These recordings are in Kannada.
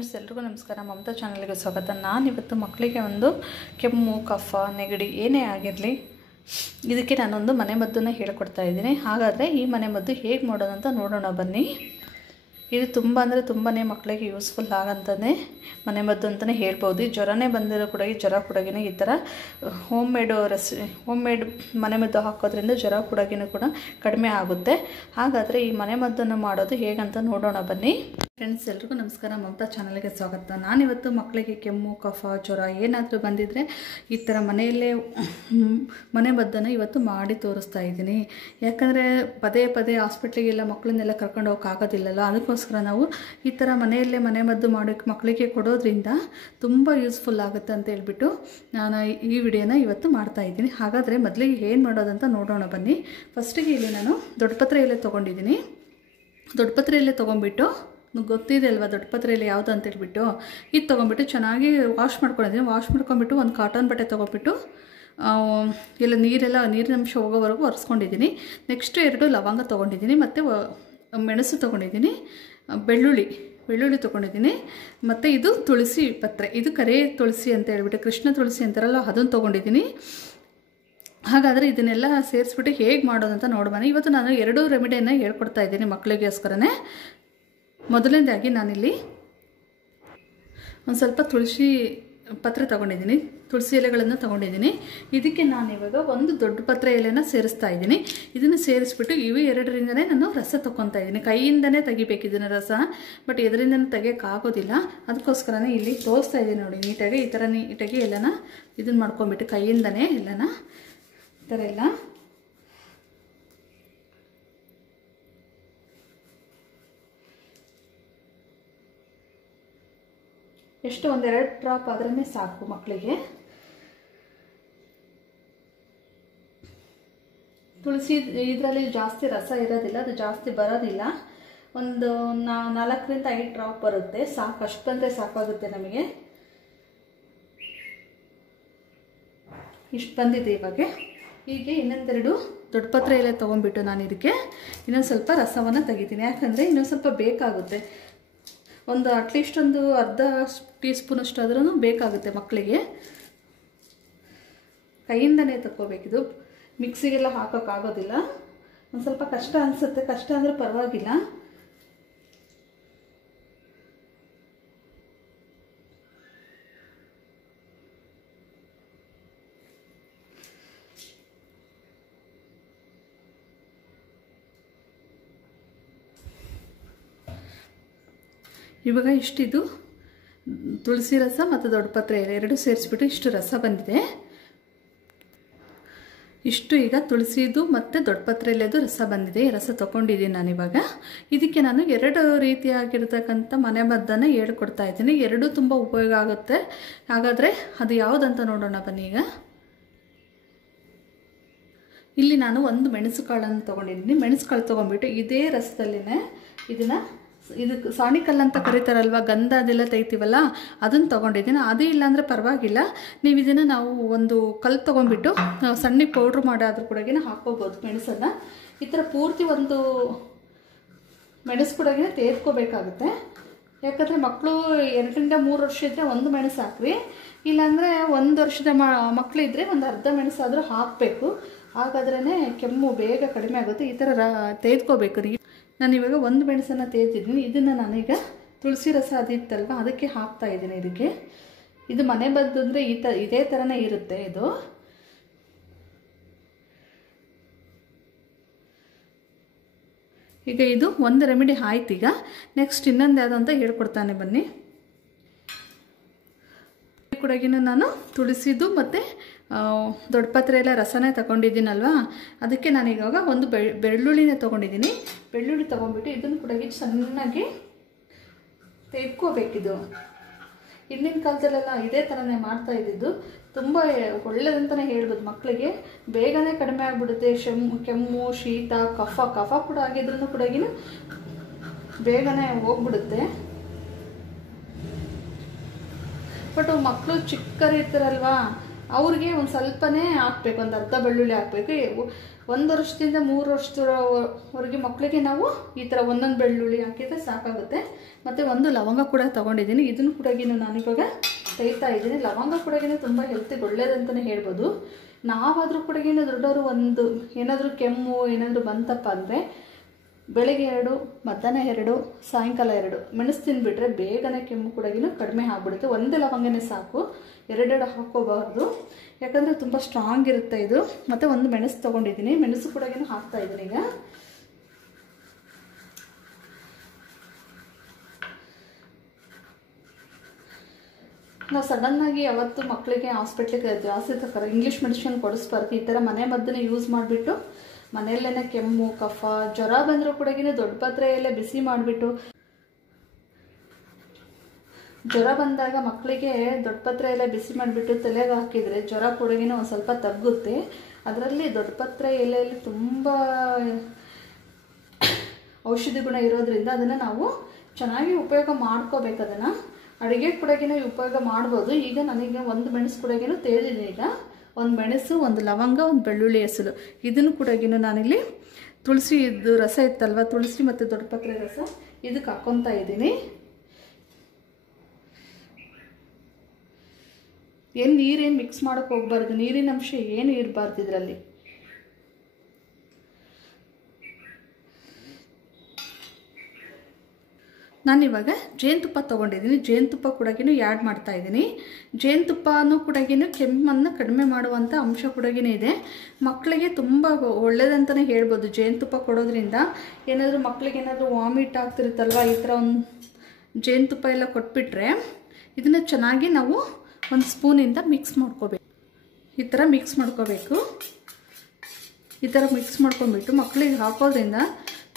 ಫ್ರೆಂಡ್ಸ್ ಎಲ್ರಿಗೂ ನಮಸ್ಕಾರ. ಮಮತಾ ಚಾನಲ್ಗೆ ಸ್ವಾಗತ. ನಾನಿವತ್ತು ಮಕ್ಕಳಿಗೆ ಒಂದು ಕೆಮ್ಮು, ಕಫ, ನೆಗಡಿ ಏನೇ ಆಗಿರಲಿ ಇದಕ್ಕೆ ನಾನೊಂದು ಮನೆಮದ್ದನ್ನು ಹೇಳ್ಕೊಡ್ತಾ ಇದ್ದೀನಿ. ಹಾಗಾದರೆ ಈ ಮನೆಮದ್ದು ಹೇಗೆ ಮಾಡೋದು ಅಂತ ನೋಡೋಣ ಬನ್ನಿ. ಇದು ತುಂಬ ಅಂದರೆ ತುಂಬಾ ಮಕ್ಕಳಿಗೆ ಯೂಸ್ಫುಲ್ ಆಗಂತಲೇ ಮನೆಮದ್ದು ಅಂತಲೇ ಹೇಳ್ಬೋದು. ಜ್ವರನೇ ಬಂದಿರೋ ಕೂಡ ಜ್ವರ ಕೂಡಗಿನ ಈ ಥರ ಹೋಮ್ ಮೇಡ್ ಮನೆಮದ್ದು ಹಾಕೋದ್ರಿಂದ ಜ್ವರ ಕೂಡಗಿನೂ ಕೂಡ ಕಡಿಮೆ ಆಗುತ್ತೆ. ಹಾಗಾದರೆ ಈ ಮನೆಮದ್ದನ್ನು ಮಾಡೋದು ಹೇಗಂತ ನೋಡೋಣ ಬನ್ನಿ. ಫ್ರೆಂಡ್ಸ್ ಎಲ್ರಿಗೂ ನಮಸ್ಕಾರ. ಮಮತಾ ಚಾನಲ್ಗೆ ಸ್ವಾಗತ. ನಾನಿವತ್ತು ಮಕ್ಕಳಿಗೆ ಕೆಮ್ಮು, ಕಫ, ಜ್ವರ ಏನಾದರೂ ಬಂದಿದ್ದರೆ ಈ ಥರ ಮನೆಯಲ್ಲೇ ಮನೆಮದ್ದನ್ನು ಇವತ್ತು ಮಾಡಿ ತೋರಿಸ್ತಾ ಇದ್ದೀನಿ. ಯಾಕಂದರೆ ಪದೇ ಪದೇ ಹಾಸ್ಪಿಟ್ಲಿಗೆಲ್ಲ ಮಕ್ಕಳನ್ನೆಲ್ಲ ಕರ್ಕೊಂಡು ಹೋಗೋಕ್ಕಾಗೋದಿಲ್ಲಲ್ಲ. ಅದಕ್ಕೋಸ್ಕರ ನಾವು ಈ ಥರ ಮನೆಯಲ್ಲೇ ಮನೆಮದ್ದು ಮಾಡೋಕ್ಕೆ ಮಕ್ಕಳಿಗೆ ಕೊಡೋದ್ರಿಂದ ತುಂಬ ಯೂಸ್ಫುಲ್ ಆಗುತ್ತೆ ಅಂತ ಹೇಳ್ಬಿಟ್ಟು ನಾನು ಈ ವಿಡಿಯೋನ ಇವತ್ತು ಮಾಡ್ತಾ ಇದ್ದೀನಿ. ಹಾಗಾದರೆ ಮೊದಲಿಗೆ ಏನು ಮಾಡೋದಂತ ನೋಡೋಣ ಬನ್ನಿ. ಫಸ್ಟಿಗೆ ಇಲ್ಲಿ ನಾನು ದೊಡ್ಡಪತ್ರೆ ಎಲೆ ತೊಗೊಂಡಿದ್ದೀನಿ. ದೊಡ್ಡಪತ್ರೆ ಎಲೆ ತೊಗೊಂಡ್ಬಿಟ್ಟು ಗೊತ್ತಿದೆ ಅಲ್ವಾ ದೊಡ್ಡಪತ್ರೆ ಎಲೆ ಯಾವುದು ಅಂತ ಹೇಳ್ಬಿಟ್ಟು ಇದು ತೊಗೊಂಡ್ಬಿಟ್ಟು ಚೆನ್ನಾಗಿ ವಾಶ್ ಮಾಡ್ಕೊಂಡಿದ್ದೀನಿ. ವಾಶ್ ಮಾಡ್ಕೊಂಡ್ಬಿಟ್ಟು ಒಂದು ಕಾಟನ್ ಬಟ್ಟೆ ತೊಗೊಂಡ್ಬಿಟ್ಟು ಎಲ್ಲ ನೀರಿನ ಅಂಶ ಹೋಗೋವರೆಗೂ ಒರೆಸ್ಕೊಂಡಿದ್ದೀನಿ. ನೆಕ್ಸ್ಟ್ 2 ಲವಂಗ ತೊಗೊಂಡಿದ್ದೀನಿ, ಮತ್ತು ಮೆಣಸು ತೊಗೊಂಡಿದ್ದೀನಿ, ಬೆಳ್ಳುಳ್ಳಿ ತೊಗೊಂಡಿದ್ದೀನಿ, ಮತ್ತು ಇದು ತುಳಸಿ ಪತ್ರೆ. ಇದು ಕರೆ ತುಳಸಿ ಅಂತ ಹೇಳ್ಬಿಟ್ಟು ಕೃಷ್ಣ ತುಳಸಿ ಅಂತಾರಲ್ಲ ಅದನ್ನು ತೊಗೊಂಡಿದ್ದೀನಿ. ಹಾಗಾದರೆ ಇದನ್ನೆಲ್ಲ ಸೇರಿಸ್ಬಿಟ್ಟು ಹೇಗೆ ಮಾಡೋದಂತ ನೋಡ್ಬಾನೆ. ಇವತ್ತು ನಾನು 2 ರೆಮಿಡಿಯನ್ನು ಹೇಳ್ಕೊಡ್ತಾ ಇದ್ದೀನಿ ಮಕ್ಕಳಿಗೋಸ್ಕರನೇ. ಮೊದಲನೇದಾಗಿ ನಾನಿಲ್ಲಿ ಒಂದು ಸ್ವಲ್ಪ ತುಳಸಿ ಪತ್ರೆ ತೊಗೊಂಡಿದ್ದೀನಿ, ತುಳಸಿ ಎಲೆಗಳನ್ನು ತೊಗೊಂಡಿದ್ದೀನಿ. ಇದಕ್ಕೆ ನಾನಿವಾಗ ಒಂದು ದೊಡ್ಡ ಪತ್ರೆ ಎಲೆನ ಸೇರಿಸ್ತಾ ಇದ್ದೀನಿ. ಇದನ್ನು ಸೇರಿಸ್ಬಿಟ್ಟು ಇವು 2ರಿಂದನೇ ನಾನು ರಸ ತೊಗೊತಾ ಇದ್ದೀನಿ. ಕೈಯಿಂದನೇ ತೆಗಿಬೇಕು ಇದನ್ನು ರಸ, ಬಟ್ ಇದರಿಂದನೇ ತೆಗಿಯೋಕ್ಕಾಗೋದಿಲ್ಲ. ಅದಕ್ಕೋಸ್ಕರನೇ ಇಲ್ಲಿ ತೋರಿಸ್ತಾ ಇದ್ದೀನಿ ನೋಡಿ. ನೀಟಾಗಿ ಈ ಥರ ನೀಟಾಗಿ ಎಲ್ಲನ ಇದನ್ನು ಮಾಡ್ಕೊಂಬಿಟ್ಟು ಕೈಯಿಂದನೇ ಎಲ್ಲನ ಈ ಥರ ಎಲ್ಲ ಎಷ್ಟು 1-2 ಡ್ರಾಪ್ ಆದ್ರೇ ಸಾಕು ಮಕ್ಕಳಿಗೆ. ತುಳಸಿ ಇದರಲ್ಲಿ ಜಾಸ್ತಿ ರಸ ಇರೋದಿಲ್ಲ, ಅದು ಜಾಸ್ತಿ ಬರೋದಿಲ್ಲ. ಒಂದು 4ರಿಂದ 5 ಡ್ರಾಪ್ ಬರುತ್ತೆ ಸಾಕು. ಅಷ್ಟು ಬಂದರೆ ಸಾಕಾಗುತ್ತೆ ನಮಗೆ. ಇಷ್ಟು ಬಂದಿದೆ. ಇವಾಗ ಹೀಗೆ ಇನ್ನೊಂದೆರಡು ದೊಡ್ಡಪತ್ರೆ ಎಲೆ ತೊಗೊಂಡ್ಬಿಟ್ಟು ನಾನು ಇದಕ್ಕೆ ಇನ್ನೊಂದು ಸ್ವಲ್ಪ ರಸವನ್ನು ತೆಗಿತೀನಿ. ಯಾಕಂದರೆ ಇನ್ನೊಂದು ಸ್ವಲ್ಪ ಬೇಕಾಗುತ್ತೆ. ಅಟ್ಲೀಸ್ಟ್ ಒಂದು ಅರ್ಧ ಟೀ ಸ್ಪೂನಷ್ಟು ಆದ್ರೂ ಬೇಕಾಗುತ್ತೆ ಮಕ್ಕಳಿಗೆ. ಕೈಯಿಂದನೇ ತಗೋಬೇಕಿದು, ಮಿಕ್ಸಿಗೆಲ್ಲ ಹಾಕೋಕ್ಕಾಗೋದಿಲ್ಲ. ಒಂದು ಸ್ವಲ್ಪ ಕಷ್ಟ ಅನಿಸುತ್ತೆ. ಕಷ್ಟ ಅಂದರೆ ಪರವಾಗಿಲ್ಲ. ಇವಾಗ ಇಷ್ಟಿದು ತುಳಸಿ ರಸ ಮತ್ತು ದೊಡ್ಡಪತ್ರೆ ಎಲೆ 2 ಸೇರಿಸ್ಬಿಟ್ಟು ಇಷ್ಟು ರಸ ಬಂದಿದೆ. ಇಷ್ಟು ಈಗ ತುಳಸಿದು ಮತ್ತು ದೊಡ್ಡಪತ್ರೆ ಎಲೆದು ರಸ ಬಂದಿದೆ. ಈ ರಸ ತೊಗೊಂಡಿದ್ದೀನಿ ನಾನಿವಾಗ. ಇದಕ್ಕೆ ನಾನು 2 ರೀತಿಯಾಗಿರ್ತಕ್ಕಂಥ ಮನೆಮದ್ದನ್ನು ಹೇಳ್ಕೊಡ್ತಾ ಇದ್ದೀನಿ. 2 ತುಂಬ ಉಪಯೋಗ ಆಗುತ್ತೆ. ಹಾಗಾದರೆ ಅದು ಯಾವುದಂತ ನೋಡೋಣ ಬನ್ನಿ. ಈಗ ಇಲ್ಲಿ ನಾನು ಒಂದು ಮೆಣಸು ಕಾಳನ್ನು ತೊಗೊಂಡಿದ್ದೀನಿ. ಮೆಣಸು ಕಾಳು ತೊಗೊಂಡ್ಬಿಟ್ಟು ಇದೇ ರಸದಲ್ಲಿನೇ ಇದಕ್ಕೆ ಸಾಣಿಕಲ್ಲು ಅಂತ ಕರೀತಾರಲ್ವ, ಗಂಧ ಅದೆಲ್ಲ ತೆಗಿತೀವಲ್ಲ, ಅದನ್ನು ತೊಗೊಂಡಿದ್ದೀನಿ. ಅದೇ ಇಲ್ಲಾಂದರೆ ಪರವಾಗಿಲ್ಲ. ನೀವು ಇದನ್ನು ನಾವು ಒಂದು ಕಲ್ಲು ತೊಗೊಂಡ್ಬಿಟ್ಟು ಸಣ್ಣಗೆ ಪೌಡ್ರ್ ಮಾಡಾದ್ರೂ ಕೂಡ ಹಾಕ್ಕೋಬೋದು ಮೆಣಸನ್ನು. ಈ ಥರ ಪೂರ್ತಿ ಒಂದು ಮೆಣಸು ಕೂಡ ತೆಗೆದ್ಕೋಬೇಕಾಗುತ್ತೆ. ಯಾಕಂದರೆ ಮಕ್ಕಳು 2ರಿಂದ 3 ವರ್ಷ ಇದ್ದರೆ ಒಂದು ಮೆಣಸು ಹಾಕ್ರಿ, ಇಲ್ಲಾಂದರೆ 1 ವರ್ಷದ ಮಕ್ಕಳಿದ್ರೆ ಒಂದು ಅರ್ಧ ಮೆಣಸಾದರೂ ಹಾಕಬೇಕು. ಹಾಗಾದ್ರೇ ಕೆಮ್ಮು ಬೇಗ ಕಡಿಮೆ ಆಗುತ್ತೆ. ಈ ಥರ ತೆಗೆದ್ಕೋಬೇಕು. ನಾನಿವಾಗ ಒಂದು ಮೆಣಸನ್ನು ತೆಗೆದಿದ್ದೀನಿ. ಇದನ್ನು ನಾನೀಗ ತುಳಸಿ ರಸ ಅದಿತ್ತಲ್ವ ಅದಕ್ಕೆ ಹಾಕ್ತಾ ಇದ್ದೀನಿ. ಇದಕ್ಕೆ ಇದು ಮನೆಮದ್ದು ಅಂದರೆ ಇದೇ ಥರನೇ ಇರುತ್ತೆ. ಇದು ಈಗ ಇದು ಒಂದು ರೆಮಿಡಿ ಆಯ್ತು. ಈಗ ನೆಕ್ಸ್ಟ್ ಇನ್ನೊಂದು ಯಾವುದು ಅಂತ ಹೇಳ್ಕೊಡ್ತಾನೆ ಬನ್ನಿ. ಕೂಡಗಿನ ನಾನು ತುಳಸಿದು ಮತ್ತು ದೊಡ್ಡಪತ್ರೆ ಎಲ್ಲ ರಸನೇ ತಗೊಂಡಿದ್ದೀನಲ್ವಾ, ಅದಕ್ಕೆ ನಾನೀಗ ಒಂದು ಬೆಳ್ಳುಳ್ಳಿನೇ ತೊಗೊಂಡಿದ್ದೀನಿ. ಬೆಳ್ಳುಳ್ಳಿ ತೊಗೊಂಡ್ಬಿಟ್ಟು ಇದನ್ನು ಕೂಡ ಚೆನ್ನಾಗಿ ತೆಗೆದ್ಕೋಬೇಕಿದು. ಹಿಂದಿನ ಕಾಲದಲ್ಲೆಲ್ಲ ಇದೇ ಥರನೇ ಮಾಡ್ತಾ ಇದ್ದಿದ್ದು. ತುಂಬ ಒಳ್ಳೆಯದಂತಲೇ ಹೇಳ್ಬೋದು. ಮಕ್ಕಳಿಗೆ ಬೇಗನೆ ಕಡಿಮೆ ಆಗಿಬಿಡುತ್ತೆ ಕೆಮ್ಮು, ಶೀತ, ಕಫ ಕೂಡ ಆಗಿದ್ರೂ ಕೂಡ ಬೇಗನೆ ಹೋಗ್ಬಿಡುತ್ತೆ. ಬಟ್ ಮಕ್ಕಳು ಚಿಕ್ಕರಿರ್ತಾರಲ್ವಾ, ಅವ್ರಿಗೆ ಒಂದು ಸ್ವಲ್ಪನೇ ಹಾಕ್ಬೇಕು, ಒಂದು ಅರ್ಧ ಬೆಳ್ಳುಳ್ಳಿ ಹಾಕಬೇಕು. 1 ವರ್ಷದಿಂದ 3 ವರ್ಷದವರೆಗೆ ಮಕ್ಕಳಿಗೆ ನಾವು ಈ ಥರ ಒಂದೊಂದು ಬೆಳ್ಳುಳ್ಳಿ ಹಾಕಿದರೆ ಸಾಕಾಗುತ್ತೆ. ಮತ್ತು ಒಂದು ಲವಂಗ ಕೂಡ ತೊಗೊಂಡಿದ್ದೀನಿ. ಇದನ್ನು ಕೂಡ ನಾನಿವಾಗ ತೆಗಿತಾ ಇದ್ದೀನಿ. ಲವಂಗ ಕೂಡ ತುಂಬ ಹೆಲ್ತಿಗೆ ಒಳ್ಳೇದಂತಲೇ ಹೇಳ್ಬೋದು. ನಾವಾದರೂ ಕೂಡ ದೊಡ್ಡವರು ಒಂದು ಏನಾದರೂ ಕೆಮ್ಮು ಏನಾದರೂ ಬಂತಪ್ಪ ಅಂದರೆ ಬೆಳಗ್ಗೆ 2, ಮಧ್ಯಾಹ್ನ 2, ಸಾಯಂಕಾಲ 2 ಮೆಣಸು ತಿಂದುಬಿಟ್ರೆ ಬೇಗನೆ ಕೆಮ್ಮು ಕೂಡ ಕಡಿಮೆ ಆಗಿಬಿಡುತ್ತೆ. ಒಂದೇ ಲವಂಗನೇ ಸಾಕು, 2 ಹಾಕ್ಕೋಬಾರ್ದು, ಯಾಕಂದರೆ ತುಂಬ ಸ್ಟ್ರಾಂಗ್ ಇರುತ್ತೆ ಇದು. ಮತ್ತು ಒಂದು ಮೆಣಸು ತೊಗೊಂಡಿದ್ದೀನಿ, ಮೆಣಸು ಕೂಡ ಹಾಕ್ತಾಯಿದ್ದೀನಿ ಈಗ. ನಾವು ಸಡನ್ನಾಗಿ ಯಾವತ್ತು ಮಕ್ಕಳಿಗೆ ಹಾಸ್ಪಿಟ್ಲಿಗೆ ಜಾಸ್ತಿ ಇಂಗ್ಲೀಷ್ ಮೆಡಿಸಿನ್ ಕೊಡಿಸ್ಬಾರ್ದು. ಈ ಥರ ಮನೆ ಮದ್ದನ್ನೇ ಯೂಸ್ ಮಾಡಿಬಿಟ್ಟು ಮನೆಯಲ್ಲೇ ಕೆಮ್ಮು ಕಫ ಜ್ವರ ಬಂದರೂ ಕೂಡ ದೊಡ್ಡ ಪತ್ರೆಯಲ್ಲೇ ಬಿಸಿ ಮಾಡಿಬಿಟ್ಟು, ಜ್ವರ ಬಂದಾಗ ಮಕ್ಕಳಿಗೆ ದೊಡ್ಡ ಪತ್ರೆಯಲ್ಲೇ ಬಿಸಿ ಮಾಡಿಬಿಟ್ಟು ತಲೆಗೆ ಹಾಕಿದರೆ ಜ್ವರ ಕೂಡ ಒಂದು ಸ್ವಲ್ಪ ತಗ್ಗುತ್ತೆ. ಅದರಲ್ಲಿ ದೊಡ್ಡ ಪತ್ರೆ ಎಲೆಯಲ್ಲಿ ತುಂಬ ಔಷಧಿ ಗುಣ ಇರೋದ್ರಿಂದ ಅದನ್ನು ನಾವು ಚೆನ್ನಾಗಿ ಉಪಯೋಗ ಮಾಡ್ಕೋಬೇಕು. ಅದನ್ನು ಅಡುಗೆ ಕೂಡ ಉಪಯೋಗ ಮಾಡ್ಬೋದು. ಈಗ ನನಗೆ ಒಂದು ಮೆಣಸು ಕೂಡ ತೆಗೆದಿದ್ದೀನಿ. ಈಗ ಒಂದು ಮೆಣಸು, ಒಂದು ಲವಂಗ, ಒಂದು ಬೆಳ್ಳುಳ್ಳಿ ಹೆಸರು, ಇದನ್ನು ಕೂಡ ನಾನಿಲ್ಲಿ ತುಳಸಿ ಇದು ರಸ ಇತ್ತಲ್ವ, ತುಳಸಿ ಮತ್ತು ದೊಡ್ಡಪತ್ರೆ ರಸ ಇದಕ್ಕೆ ಹಾಕ್ಕೊತಾ ಇದ್ದೀನಿ. ಏನು ನೀರೇನು ಮಿಕ್ಸ್ ಮಾಡೋಕ್ಕೆ ಹೋಗ್ಬಾರ್ದು, ನೀರಿನ ಅಂಶ ಏನು ಇರಬಾರ್ದು ಇದರಲ್ಲಿ. ನಾನಿವಾಗ ಜೇನುತುಪ್ಪ ತೊಗೊಂಡಿದ್ದೀನಿ. ಜೇನುತುಪ್ಪ ಕೂಡ ಆ್ಯಡ್ ಮಾಡ್ತಾಯಿದ್ದೀನಿ. ಜೇನುತುಪ್ಪನೂ ಕೂಡ ಕೆಮ್ಮನ್ನು ಕಡಿಮೆ ಮಾಡುವಂಥ ಅಂಶ ಕೂಡ ಇದೆ. ಮಕ್ಕಳಿಗೆ ತುಂಬ ಒಳ್ಳೆಯದಂತಲೇ ಹೇಳ್ಬೋದು. ಜೇನುತುಪ್ಪ ಕೊಡೋದ್ರಿಂದ ಏನಾದರೂ ಮಕ್ಕಳಿಗೆ ಏನಾದರೂ ವಾಮಿಟ್ ಆಗ್ತಿರುತ್ತಲ್ವ, ಈ ಥರ ಒಂದು ಜೇನುತುಪ್ಪ ಎಲ್ಲ ಕೊಟ್ಬಿಟ್ರೆ ಇದನ್ನು ಚೆನ್ನಾಗಿ ನಾವು ಒಂದು ಸ್ಪೂನಿಂದ ಮಿಕ್ಸ್ ಮಾಡ್ಕೋಬೇಕು. ಈ ಥರ ಮಿಕ್ಸ್ ಮಾಡ್ಕೋಬೇಕು. ಈ ಥರ ಮಿಕ್ಸ್ ಮಾಡ್ಕೊಂಡ್ಬಿಟ್ಟು ಮಕ್ಕಳಿಗೆ ಹಾಕೋದ್ರಿಂದ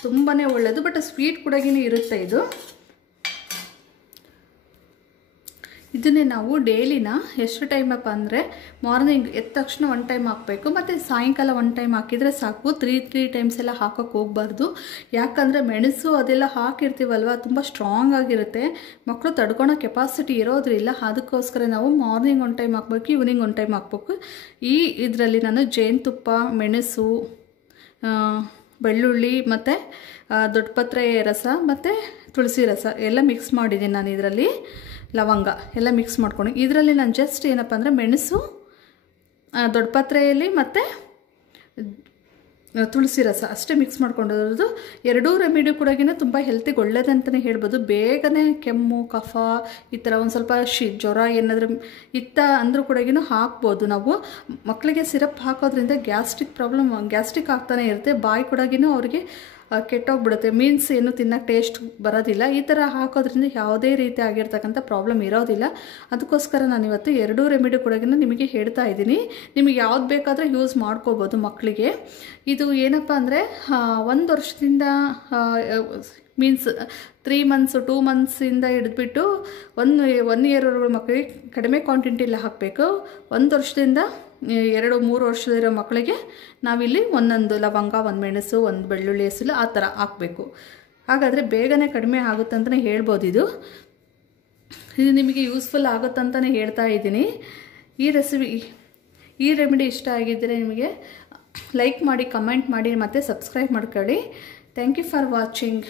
ತುಂಬಾ ಒಳ್ಳೆಯದು. ಬಟ್ ಸ್ವೀಟ್ ಕೂಡ ಇರುತ್ತೆ ಇದು. ಇದನ್ನೇ ನಾವು ಡೈಲಿನ ಎಷ್ಟು ಟೈಮಪ್ಪ ಅಂದರೆ ಮಾರ್ನಿಂಗ್ ಎದ್ದ ತಕ್ಷಣ 1 ಟೈಮ್ ಹಾಕಬೇಕು, ಮತ್ತು ಸಾಯಂಕಾಲ 1 ಟೈಮ್ ಹಾಕಿದರೆ ಸಾಕು. 3 ಟೈಮ್ಸ್ ಎಲ್ಲ ಹಾಕೋಕ್ಕೆ ಹೋಗಬಾರ್ದು. ಯಾಕಂದರೆ ಮೆಣಸು ಅದೆಲ್ಲ ಹಾಕಿರ್ತೀವಲ್ವ, ತುಂಬ ಸ್ಟ್ರಾಂಗ್ ಆಗಿರುತ್ತೆ. ಮಕ್ಕಳು ತಡ್ಕೊಳೋ ಕೆಪಾಸಿಟಿ ಇರೋದ್ರಿಲ್ಲ. ಅದಕ್ಕೋಸ್ಕರ ನಾವು ಮಾರ್ನಿಂಗ್ 1 ಟೈಮ್ ಹಾಕಬೇಕು, ಈವ್ನಿಂಗ್ 1 ಟೈಮ್ ಹಾಕಬೇಕು. ಇದರಲ್ಲಿ ನಾನು ಜೇನುತುಪ್ಪ, ಮೆಣಸು, ಬೆಳ್ಳುಳ್ಳಿ ಮತ್ತು ದೊಡ್ಡಪತ್ರೆ ರಸ ಮತ್ತು ತುಳಸಿ ರಸ ಎಲ್ಲ ಮಿಕ್ಸ್ ಮಾಡಿದ್ದೀನಿ ನಾನು. ಇದರಲ್ಲಿ ಲವಂಗ ಎಲ್ಲ ಮಿಕ್ಸ್ ಮಾಡ್ಕೊಂಡು ಇದರಲ್ಲಿ ನಾನು ಜಸ್ಟ್ ಏನಪ್ಪ ಅಂದರೆ ಮೆಣಸು, ದೊಡ್ಡಪತ್ರೆಯಲ್ಲಿ ಮತ್ತು ತುಳಸಿ ರಸ ಅಷ್ಟೇ ಮಿಕ್ಸ್ ಮಾಡ್ಕೊಂಡಿರೋದು. 2 ರೆಮಿಡಿ ಕೂಡ ತುಂಬ ಹೆಲ್ತಿಗೆ ಒಳ್ಳೇದಂತಲೇ ಹೇಳ್ಬೋದು. ಬೇಗನೆ ಕೆಮ್ಮು ಕಫ ಈ ಥರ ಒಂದು ಸ್ವಲ್ಪ ಜ್ವರ ಏನಾದರೂ ಇತ್ತ ಅಂದರೂ ಕೂಡ ಹಾಕ್ಬೋದು ನಾವು. ಮಕ್ಕಳಿಗೆ ಸಿರಪ್ ಹಾಕೋದ್ರಿಂದ ಗ್ಯಾಸ್ಟ್ರಿಕ್ ಆಗ್ತಾನೆ ಇರುತ್ತೆ. ಬಾಯಿ ಕೂಡ ಅವ್ರಿಗೆ ಕೆಟ್ಟೋಗ್ಬಿಡುತ್ತೆ. ಮೀನ್ಸ್ ಏನು ತಿನ್ನೋಕ್ಕೆ ಟೇಸ್ಟ್ ಬರೋದಿಲ್ಲ. ಈ ಥರ ಹಾಕೋದ್ರಿಂದ ಯಾವುದೇ ರೀತಿ ಆಗಿರ್ತಕ್ಕಂಥ ಪ್ರಾಬ್ಲಮ್ ಇರೋದಿಲ್ಲ. ಅದಕ್ಕೋಸ್ಕರ ನಾನಿವತ್ತು 2 ರೆಮಿಡಿ ಕೂಡ ನಿಮಗೆ ಹೇಳ್ತಾ ಇದ್ದೀನಿ. ನಿಮಗೆ ಯಾವ್ದು ಬೇಕಾದರೆ ಯೂಸ್ ಮಾಡ್ಕೋಬೋದು ಮಕ್ಕಳಿಗೆ. ಇದು ಏನಪ್ಪ ಅಂದರೆ 1 ವರ್ಷದಿಂದ ಮೀನ್ಸ್ 3 ಮಂತ್ಸು 2 ಮಂತ್ಸಿಂದ ಹಿಡಿದ್ಬಿಟ್ಟು 1 ಇಯರ್ವರೆಗೂ ಮಕ್ಕಳಿಗೆ ಕಡಿಮೆ ಕ್ವಾಂಟಿಟಿಯಲ್ಲಿ ಹಾಕಬೇಕು. 1 ವರ್ಷದಿಂದ 2-3 ವರ್ಷದಿರೋ ಮಕ್ಕಳಿಗೆ ನಾವಿಲ್ಲಿ ಒಂದೊಂದು ಲವಂಗ, 1 ಮೆಣಸು, 1 ಬೆಳ್ಳುಳ್ಳಿ ಹೆಸರು ಆ ಥರ ಹಾಕಬೇಕು. ಹಾಗಾದರೆ ಬೇಗನೆ ಕಡಿಮೆ ಆಗುತ್ತೆ ಅಂತಲೇ ಹೇಳ್ಬೋದು. ಇದು ನಿಮಗೆ ಯೂಸ್ಫುಲ್ ಆಗುತ್ತಂತಲೇ ಹೇಳ್ತಾ ಇದ್ದೀನಿ. ಈ ರೆಮಿಡಿ ಇಷ್ಟ ಆಗಿದ್ದರೆ ನಿಮಗೆ ಲೈಕ್ ಮಾಡಿ, ಕಮೆಂಟ್ ಮಾಡಿ ಮತ್ತು ಸಬ್ಸ್ಕ್ರೈಬ್ ಮಾಡ್ಕೊಳ್ಳಿ. Thank you for watching.